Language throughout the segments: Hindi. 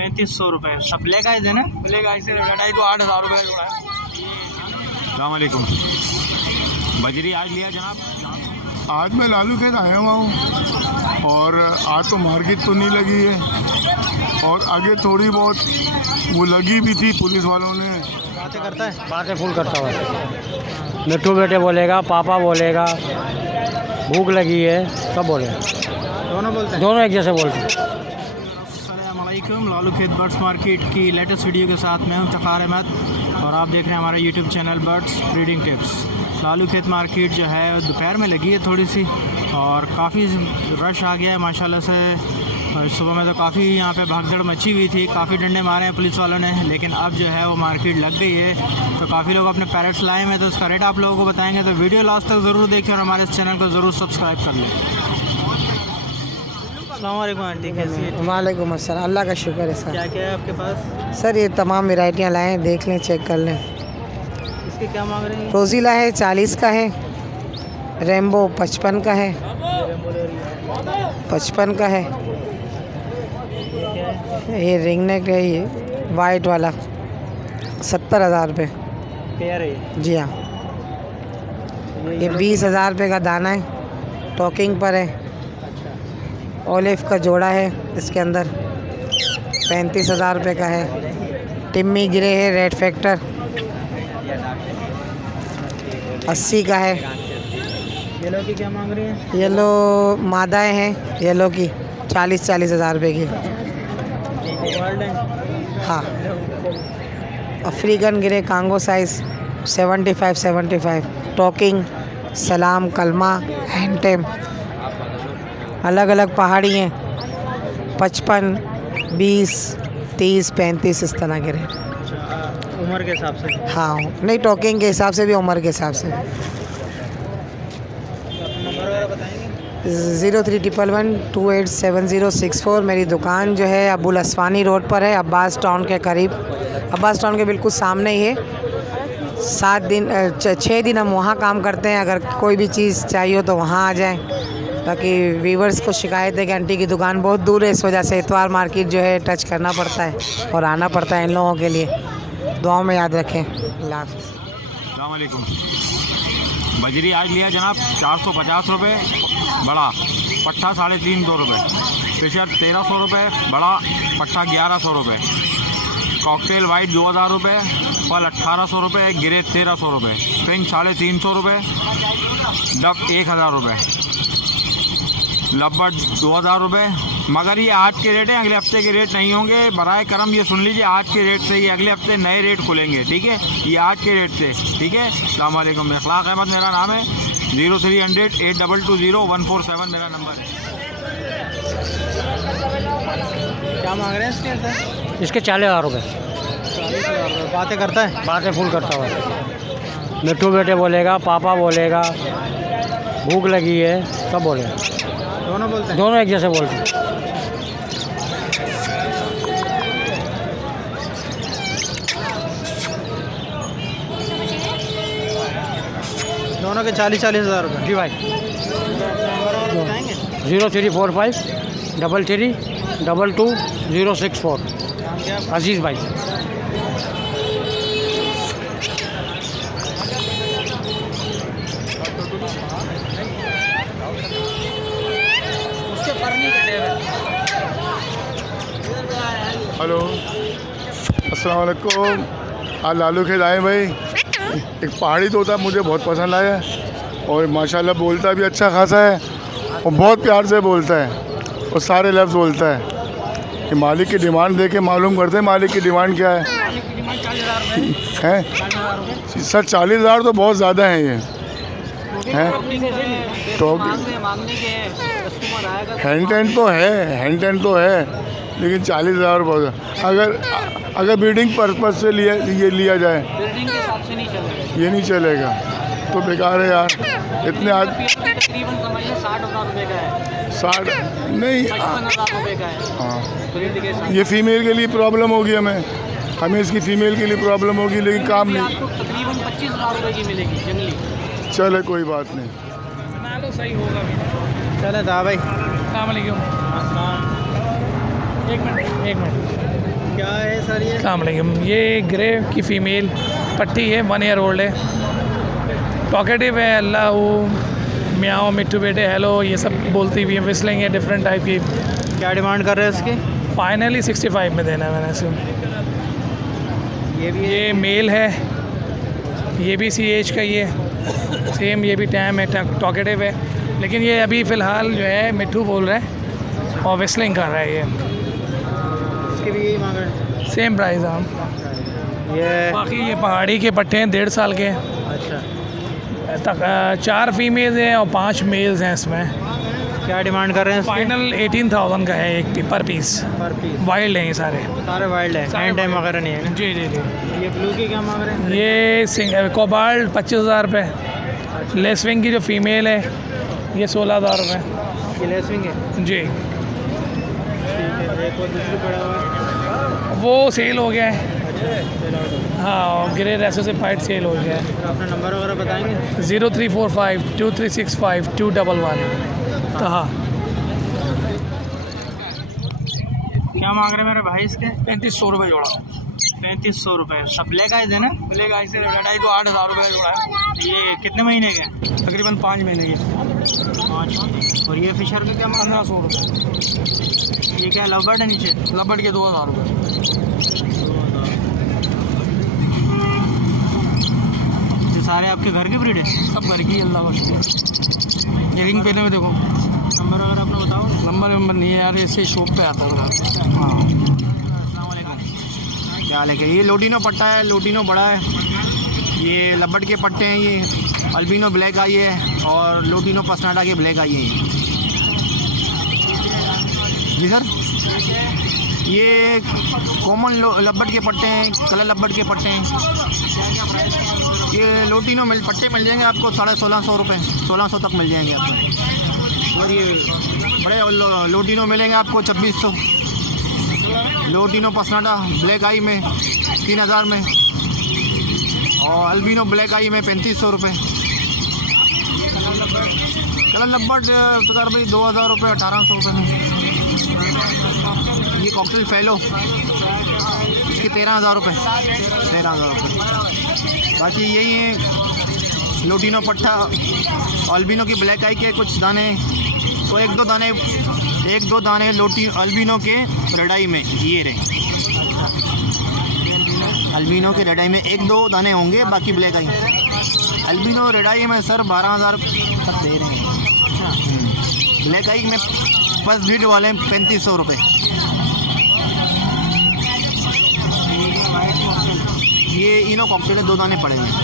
3500 रुपये। सब ब्लैक आइज है ना? ब्लैक आइज से 8,000 रुपये जोड़ा है। अस्सलाम वालेकुम। बजरी आज लिया जनाब? आज मैं लालू खेत आया हुआ हूँ और आज तो मार्केट तो नहीं लगी है और आगे थोड़ी बहुत वो लगी भी थी, पुलिस वालों ने। बातें करता है, बातें फुल करता हुआ मिट्टू बेटे बोलेगा, पापा बोलेगा, भूख लगी है, सब बोलेगा। दोनों बोलते हैं, दोनों एक जैसे बोलते हैं। अस्सलामुअलैकुम। लालू खेत बर्ड्स मार्केट की लेटेस्ट वीडियो के साथ मैं हूं इफ्तिखार अहमद और आप देख रहे हैं हमारा YouTube channel birds breeding tips. Lalu खेत मार्केट जो है दोपहर में लगी है थोड़ी सी और काफ़ी रश आ गया है माशाल्लाह से। सुबह में तो काफ़ी यहाँ पे भागदड़ मची हुई थी, काफ़ी डंडे मारे हैं पुलिस वालों ने, लेकिन अब जो है वो मार्केट लग गई है। तो काफ़ी लोग अपने पैरेट्स लाए हैं, तो उसका रेट आप लोगों को बताएंगे, तो वीडियो लास्ट तक ज़रूर देखें और हमारे इस चैनल को ज़रूर सब्सक्राइब कर लें। अस्सलाम वालेकुम आंटी, कैसी है? वालेकुम अस्सलाम, अल्लाह का शुक्र है सर। क्या क्या है आपके पास? सर ये तमाम वैरायटियाँ लाए हैं, देख लें, चेक कर लें। इसके क्या मांग रहे हैं? रोज़ीला है 40 का है, रेम्बो 55 का है, 55 का है। ये रिंग नेक है, ये वाइट वाला 70,000 रुपये पेयर है जी हाँ। ये 20,000 रुपये का दाना है, टॉकिंग पर है। ओलिव का जोड़ा है इसके अंदर, 35,000 रुपये का है। टिम्मी ग्रे है, रेड फैक्टर 80 का है। येलो की क्या मांग रही है? येलो मादाएँ हैं येलो की 40,000 रुपये की। हाँ, African grey Congo size 75 talking, सलाम, कलमा, हैंटेम, अलग अलग पहाड़ी हैं 55, 20, 30, 35 इस तरह के रेट। उम्र के हिसाब से? हाँ, नहीं टॉकिंग के हिसाब से भी, उम्र के हिसाब से। 0311128706 मेरी दुकान जो है अबुल असवानी रोड पर है, अब्बास टाउन के करीब, अब्बास टाउन के बिल्कुल सामने ही है। 6 दिन हम वहाँ काम करते हैं। अगर कोई भी चीज़ चाहिए हो तो वहाँ आ जाएं, ताकि व्यूवर्स को शिकायत है कि आंटी की दुकान बहुत दूर है, इस वजह से इतवार मार्केट जो है टच करना पड़ता है और आना पड़ता है इन लोगों के लिए। दुआओं में याद रखें। अल्लाह हाफ़िज़। अस्सलाम वालेकुम। बजरी आज लिया जनाब 450 रुपये बड़ा, पट्टा 350 रुपये, प्रेशर 1300 रुपये बड़ा, पट्टा 1100 रुपये, कॉकटेल वाइट 2000 रुपये, फल 1800 रुपये, गिरे 1300 रुपये, पिंक 350 रुपये, डब 1000 रुपये, लब्बट 2000 रुपये। मगर ये आज के रेट हैं, अगले हफ्ते के रेट नहीं होंगे। बराए करम ये सुन लीजिए, आज के रेट से ही अगले हफ्ते नए रेट खुलेंगे, ठीक है? ये आज के रेट से, ठीक है? अस्सलाम वालेकुम। इखलाक अहमद मेरा नाम है, 03008220 मेरा नंबर है। क्या मांग रहे हैं इसके अंदर? इसके 40,000 रुपये। 40,000 रुपये। बातें करता है, बातें फुल करता हुआ मिट्टू बेटे बोलेगा, पापा बोलेगा, भूख लगी है, सब बोलेगा। दोनों बोलते हैं, दोनों एक जैसे बोलते हैं। दोनों के 40,000 रुपये। जी भाई। नंबर और बताएंगे? 0345 33 22 064। नाम क्या है? अजीज़ भाई। उसके पर नहीं कटे हुए। हेलो, अस्सलाम वालेकुम। आज लालू खेत आए भाई। एक पहाड़ी तोता मुझे बहुत पसंद आया और माशाल्लाह बोलता भी अच्छा खासा है और बहुत प्यार से बोलता है और सारे लफ्ज़ बोलता है। कि मालिक की डिमांड दे के मालूम करते हैं मालिक की डिमांड क्या है। हैं सर 40,000 तो बहुत ज़्यादा हैं ये हैं। तो हैंड टेंट तो है लेकिन 40,000 बहुत। अगर ब्रीडिंग पर्पज़ से लिया जाए ये नहीं चलेगा तो बेकार है यार। इतने आज तकरीबन समझिए 60,000 रुपये का है। 60 नहीं, 55,000 रुपये का है। हाँ ब्रीड ये फीमेल के लिए प्रॉब्लम होगी, हमें इसकी फ़ीमेल के लिए प्रॉब्लम होगी, लेकिन काम नहीं। आपको तकरीबन 25,000 रुपये की मिलेगी जंगली। चले कोई बात नहीं, तो सही होगा। चले था भाई। अस्सलाम वालेकुम। एक मिनट क्या है सर ये? अस्सलाम वालेकुम। ये ग्रे की फ़ीमेल पट्टी है, 1 ईयर ओल्ड है, टॉकेटिव है, अल्लाह म्याओ मिट्टू बेटे हेलो ये सब बोलती हुई है, विस्लिंग है डिफरेंट टाइप की। क्या डिमांड कर रहे हैं इसकी? फाइनली 65 में देना है मैंने इसे। ये भी ये मेल है, ये भी CH का ही है सेम, ये भी टैम है, टॉकेटिव है, लेकिन ये अभी फ़िलहाल जो है मिट्टू बोल रहा है और विस्लिंग कर रहा है। ये इसके भी यही मांग रहे हैं? सेम प्राइस हम। ये बाकी ये पहाड़ी के पट्टे हैं, 1.5 साल के अच्छा, तक 4 फीमेल्स हैं और 5 मेल्स हैं इसमें। क्या डिमांड कर रहे हैं इसकी? फाइनल 18,000 का है एक पर पीस। पर पीस वाइल्ड हैं ये सारे वाइल्ड है, सारे हैंड टाइम wild वगैरह नहीं है ना? जी जी जी। ये ब्लू की क्या मांग रहे हैं? ये कोबाल्ट 25,000 रुपये, लेसविंग की जो फीमेल है ये 16,000 रुपये। ये लेसविंग है, जी, ठीक है। एक और दूसरी पड़ा हुआ है, वो सेल हो गया है। अच्छा। हाँ, ग्रे रेसो से पाइट सेल हो गया है। अपना नंबर वगैरह बताएंगे? 0345 2365 211। तो हाँ, क्या मांग रहे हैं मेरे भाई इसके? 3500 रुपये जोड़ा। 3500 रुपये। सब ब्लैक आइज है ना? ब्लैक आइस से 8,000 रुपये का जोड़ा है, ये कितने महीने के? तकरीबन 5 महीने के। 5। और ये फिशर का क्या मांग? 1500 रुपये। ये क्या लवबर्ड है नीचे? लबड़ के 2,000 रुपये। ये सारे आपके घर के ब्रीड है? सब घर की, अल्लाह का शुक्र। ये रिंग पहने में देखो, नंबर वगैरह अपना बताओ। नंबर नहीं है यार, ऐसे शॉप पे आता है। अस्सलाम वालेकुम। क्या हाल है? ये लोटिनो पट्टा है, लोटिनो बड़ा है, ये लब्बड़ के पट्टे हैं, ये अल्बिनो ब्लैक आई है और लोटिनो पसनाडा के ब्लैक आई है। जी सर, ये कॉमन लब्बड़ के पट्टे हैं, कलर लब्बड़ के पट्टे हैं। ये लोटिनो पट्टे मिल जाएंगे आपको 1650 रुपये, 1600 तक मिल जाएंगे आपको। और ये बड़े लोटिनो मिलेंगे आपको 2600। लोटिनो पसनाडा ब्लैक आई में 3000 में, और अल्बिनो ब्लैक आई में 3500 रुपये। कलर लब्बड़ तकरीबन 2000 रुपये, 1800 रुपये में। ये कॉकटेल फैलो, इसके 13,000 रुपये, 13,000 रुपये। बाकी यही है लोटिनो पट्टा, अल्बिनो की ब्लैक आई के कुछ दाने, तो एक दो दाने अल्बिनो के रडाई में ये रहे। अल्बिनो के रडाई में 1-2 दाने होंगे, बाकी ब्लैक आई। अल्बिनो रडाई में सर 12,000 तक दे रहे हैं। ब्लैक आई में फर्स्ट ब्रीड वाले 3500 रुपये। ये इनो कॉकटेल है, 2 दाने पड़े हुए हैं।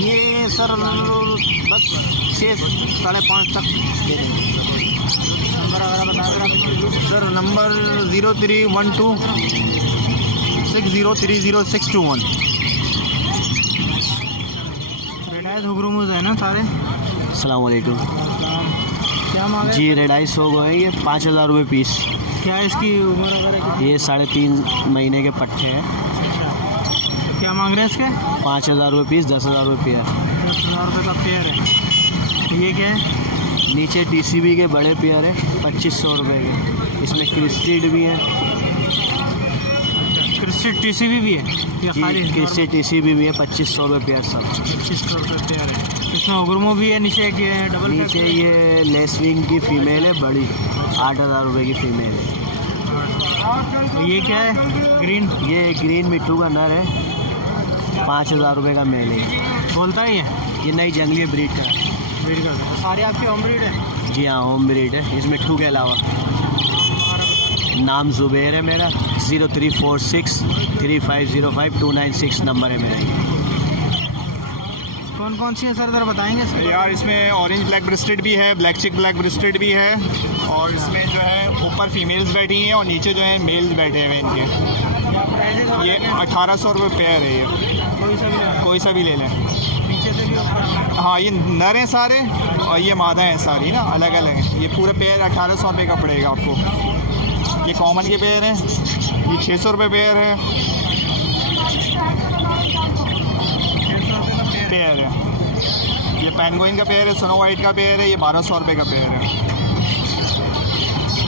ये सर बस 6-5.5 तक दे देंगे। नंबर वगैरह बता सर, नंबर 0312 6030 रेड हुगरुमुज है ना सारे? अस्सलाम वालेकुम क्या मांग रहे हैं? जी। रेड आइस हो गए, ये 5,000 रुपये पीस। क्या है इसकी उम्र वगैरह कितनी? ये 3.5 महीने के पट्टे हैं। अच्छा, तो क्या मांग रहे हैं इसके? 5,000 रुपये पीस, 10,000 रुपये पेयर। 10,000 रुपये का पेयर है। ये क्या है? नीचे TCB के बड़े पेयर है 2500 रुपये के। इसमें क्रिस्टेड भी है, क्रिस्टेड TCB भी है या खाली? क्रिस्टेड TCB भी है, 2500 रुपये पेयर सब। 2500 रुपये पेयर है। इसमें उगरमो भी है नीचे, एक ये डबल नीचे ये लेसविंग की फ़ीमेल है बड़ी, 8,000 रुपये की फ़ीमेल है। ये क्या है? ग्रीन? ये ग्रीन मिट्टू का नर है, 5,000 रुपये का मेल है। बोलता ही है? ये नई जंगली ब्रीड का है। ब्रीड का सारे आपके होम ब्रीड है? जी हाँ, होम ब्रीड है इस मिट्टू के अलावा। नाम ज़ुबैर है मेरा, 0346 3505 296 नंबर है मेरा। कौन कौन सी है सर, ज़रा बताएंगे इसके? यार इसमें ऑरेंज ब्लैक ब्रेस्टेड भी है, ब्लैक चिक ब्लैक ब्रेस्टेड भी है, और इसमें जो है ऊपर फीमेल्स बैठी हैं और नीचे जो है मेल्स बैठे हुए हैं इनके। ये 1800 रुपये पेयर है। ये कोई सा भी ले लें। नीचे से भी ऊपर? हाँ, ये नर हैं सारे और ये मादा हैं सारी ना, अलग अलग है। ये पूरा पेयर 1800 रुपये का पड़ेगा आपको। ये कॉमन के पेयर हैं, ये 600 रुपये पेयर है। पेयर है ये पेंगुइन का पेयर है, स्नो वाइट का पेयर है, ये 1200 रुपये का पेयर है।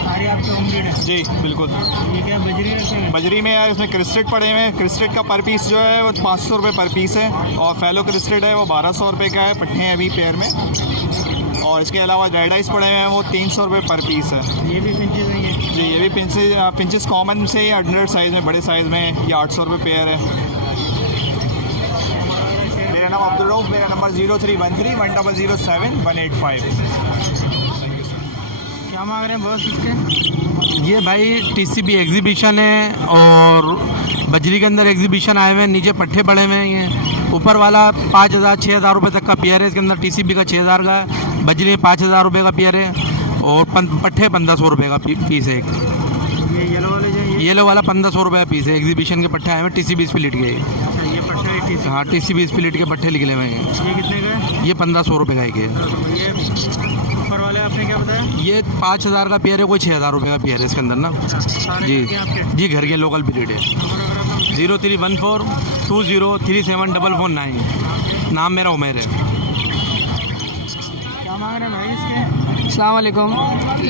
सारी होम ब्रीड है? जी बिल्कुल। ये क्या बजरी है? बजरी में यार इसमें क्रिस्टेड पड़े हुए हैं। क्रिस्टेड का पर पीस जो है वो 500 रुपये पर पीस है, और फैलो क्रिस्टेड है वो 1200 रुपये का है, पट्टे हैं अभी पेयर में। और इसके अलावा रेड आइस पड़े हुए हैं वो 300 रुपये पर पीस है। ये भी फिंचेस हैं ये? जी ये भी पिंचेस कॉमन से 100 साइज़ में, बड़े साइज़ में ये 800 रुपये पेयर है। मेरा नाम अब्दुल रऊफ, मेरा नंबर 03131007 क्या मांग रहे हैं बॉस इसके? ये भाई टीसीबी एग्जीबिशन है, और बजरी के अंदर एग्जीबिशन आए हुए हैं, नीचे पट्टे पड़े हुए हैं। ये ऊपर वाला 5000 6000 रुपये तक का पेयर है, इसके अंदर टीसीबी का 6000 का है, बजरी 5000 रुपये का पेयर है, और पट्टे 1500 रुपये का पीस है एक। ये येलो वाले जो येलो वाला 1500 रुपये का पीस है। एग्जीबिशन के पट्टे आए हुए टीसीबी स्प्लिट के। अच्छा, ये पट्टा है TCB। हाँ, टीसीबी स्प्लिट के पट्टे निकले हुए हैं। ये कितने का है? ये 1500 रुपये का एक है। ये ऊपर वाले आपने क्या बताया? ये 5000 का पेयर है, कोई 6000 रुपये का पेयर है इसके अंदर ना। सारे जी क्या आपके? जी, घर के लोकल ब्रीड है। 031420374449। नाम मेरा उमेर है। क्या मांग रहे हैं भाई इसके? अस्सलाम वालेकुम।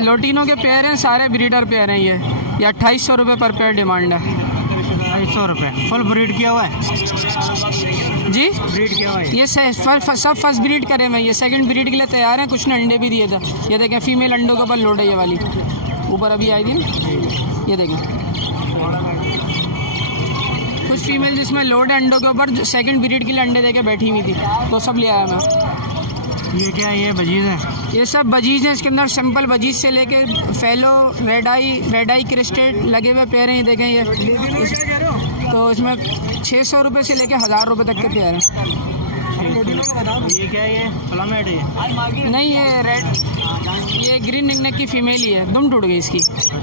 लोटिनो के पेयर हैं, सारे ब्रीडर पेयर हैं। ये 2800 रुपये पर पेयर डिमांड है। 250 रुपये। फुल ब्रीड किया हुआ है? जी ब्रीड किया हुआ है? ये सब फर्स्ट ब्रीड करे हैं। ये सेकंड ब्रीड के लिए तैयार हैं। कुछ ने अंडे भी दिए थे। ये देखें, फीमेल अंडों के ऊपर लोड है ये वाली, ऊपर अभी आई थी। ये देखें, कुछ फीमेल जिसमें लोड है अंडों के ऊपर, सेकंड ब्रीड के लिए अंडे देके बैठी हुई थी, तो सब ले आया मैं। ये क्या है? ये बजीज है? ये सब बजीज हैं। इसके अंदर सिंपल बजीज से लेके फेलो, रेड आई क्रिस्टेड लगे हुए पेयर हैं। ये देखें, ये तो इसमें 600 रुपये से लेके 1000 रुपये तक के पेयर हैं। ये क्या है? ये फ्लामेट है ये? नहीं, ये रेड, ये ग्रीन निकनेक की फीमेल ही है। दुम टूट गई इसकी। अच्छा,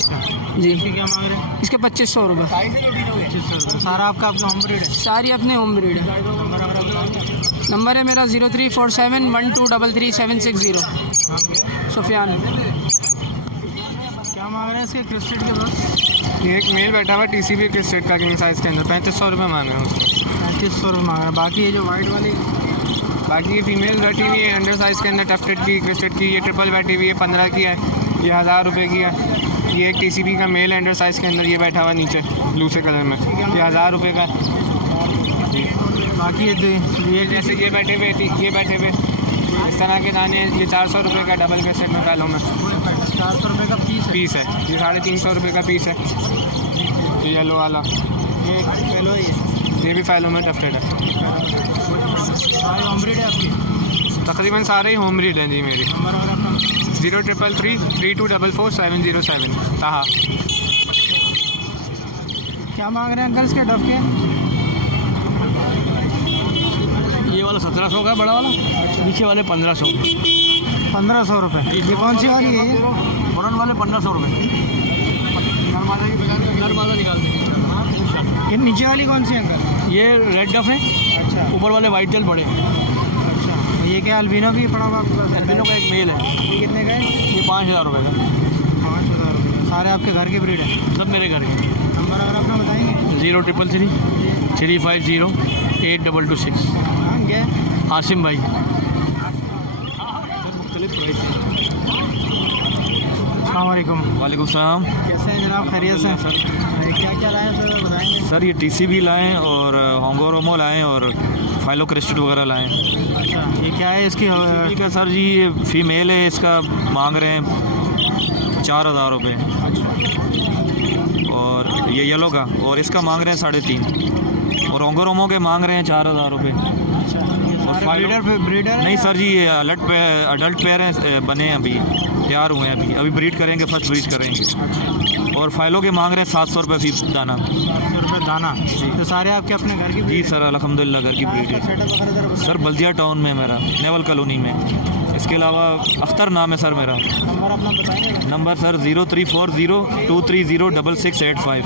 जी, इसकी क्या मांग रहे हैं? इसके 2500 रुपये। 2500 रुपये। सारा आपका होम ब्रीड है? सारी अपने होम ब्रीड है। नंबर है मेरा 0347123376 सुफियान। क्या मांग रहे हैं इसके क्रिस्टेड के बस? ये एक मेल बैठा हुआ टीसीबी के सेट का किंग साइज़ के अंदर 3500 रुपये मांग रहे हैं। 3500 रुपये मांग रहे हैं। बाकी ये जो वाइट वाली, बाकी ये फीमेल बैठी हुई है अंडर साइज़ के अंदर, टफ्टेड की, क्रिस्टेड की। ये ट्रिपल बैठी हुई है 15 की है, ये 1000 रुपये की है। ये एक टीसीबी का मेल है अंडर साइज़ के अंदर, ये बैठा हुआ नीचे ब्लू से कलर में, ये 1000 रुपये का। बाकी ये जैसे ये बैठे हुए इस तरह के दाने, ये 400 रुपये का डबल के सेट में फैलो में 400 रुपये का पीस है? ये 350 रुपये का पीस है। ये येलो वाला, ये फेलो है? ये भी फैलो में टफ्टेड है। सारे होम ब्रीड है आपकी? तकरीबन सारे ही होम ब्रीड हैं जी मेरी। नंबर और आपका? 033332444707 ताहा। क्या मांग रहे हैं अंकल इसके डफ के? ये वाला 1700 का बड़ा वाला, नीचे वाले 1500। 1500 रुपये। ये कौन सी वाली है? मुरन वाले 1500 रुपये। नरमादा निकाल दें। ये नीचे वाली कौन सी है अंकल? ये रेड डफ है, अच्छा ऊपर वाले वाइट टेल बड़े। अच्छा, ये क्या अल्बिनो भी पड़ा हुआ आपके पास? एल्बिनो का एक मेल है, ये कितने का है? ये 5000 रुपये का। 5000 रुपये। सारे आपके घर के ब्रीड है? सब मेरे घर के। नंबर अगर अपना बताएंगे? 033335082226। हाँ क्या? आसिम भाई। अस्सलामुअलैकुम। वालेकुम सलाम। कैसे हैं जनाब? खैरियत से? सर क्या क्या लाए सर, बताएंगे? सर ये टीसीबी लाएँ, और होंगोरोमो लाएँ, और फाइलो क्रिस्टेड वगैरह लाएँ। अच्छा, ये क्या है इसकी? ठीक है सर जी, ये फीमेल है, इसका मांग रहे हैं 4000 रुपये, और ये येलो का, और इसका मांग रहे हैं 3.5, और होंगोरोमो के मांग रहे हैं 4000 रुपये। ब्रीडर नहीं सर जी, ये अडल्ट पेयर हैं, बने हैं अभी, तैयार हुए हैं अभी ब्रीड करेंगे, फर्स्ट ब्रीड करेंगे। और फाइलों के मांग रहे हैं 700 रुपये फीस दाना। 700 रुपये दाना? तो सारे आपके अपने घर की? जी सर, अल्हम्दुलिल्लाह घर की ब्रीड है। सर बल्दिया टाउन में मेरा, नेवल कॉलोनी में। इसके अलावा अख्तर नाम है सर मेरा। नंबर अपना बताएंगे? Number sir 0340230685।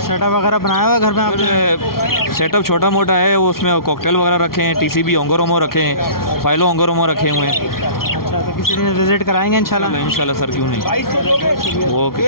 सेटअप वगैरह बनाया हुआ घर में आपने? सेटअप छोटा मोटा है, वो उसमें कॉकटेल वगैरह रखे हैं, टीसीबी होंगोरोमो रखे हैं, फाइलो होंगोरोमो रखे हुए हैं। अच्छा, तो किसी दिन विजिट कराएंगे इंशाल्लाह? इंशाल्लाह सर, क्यों नहीं। ओके।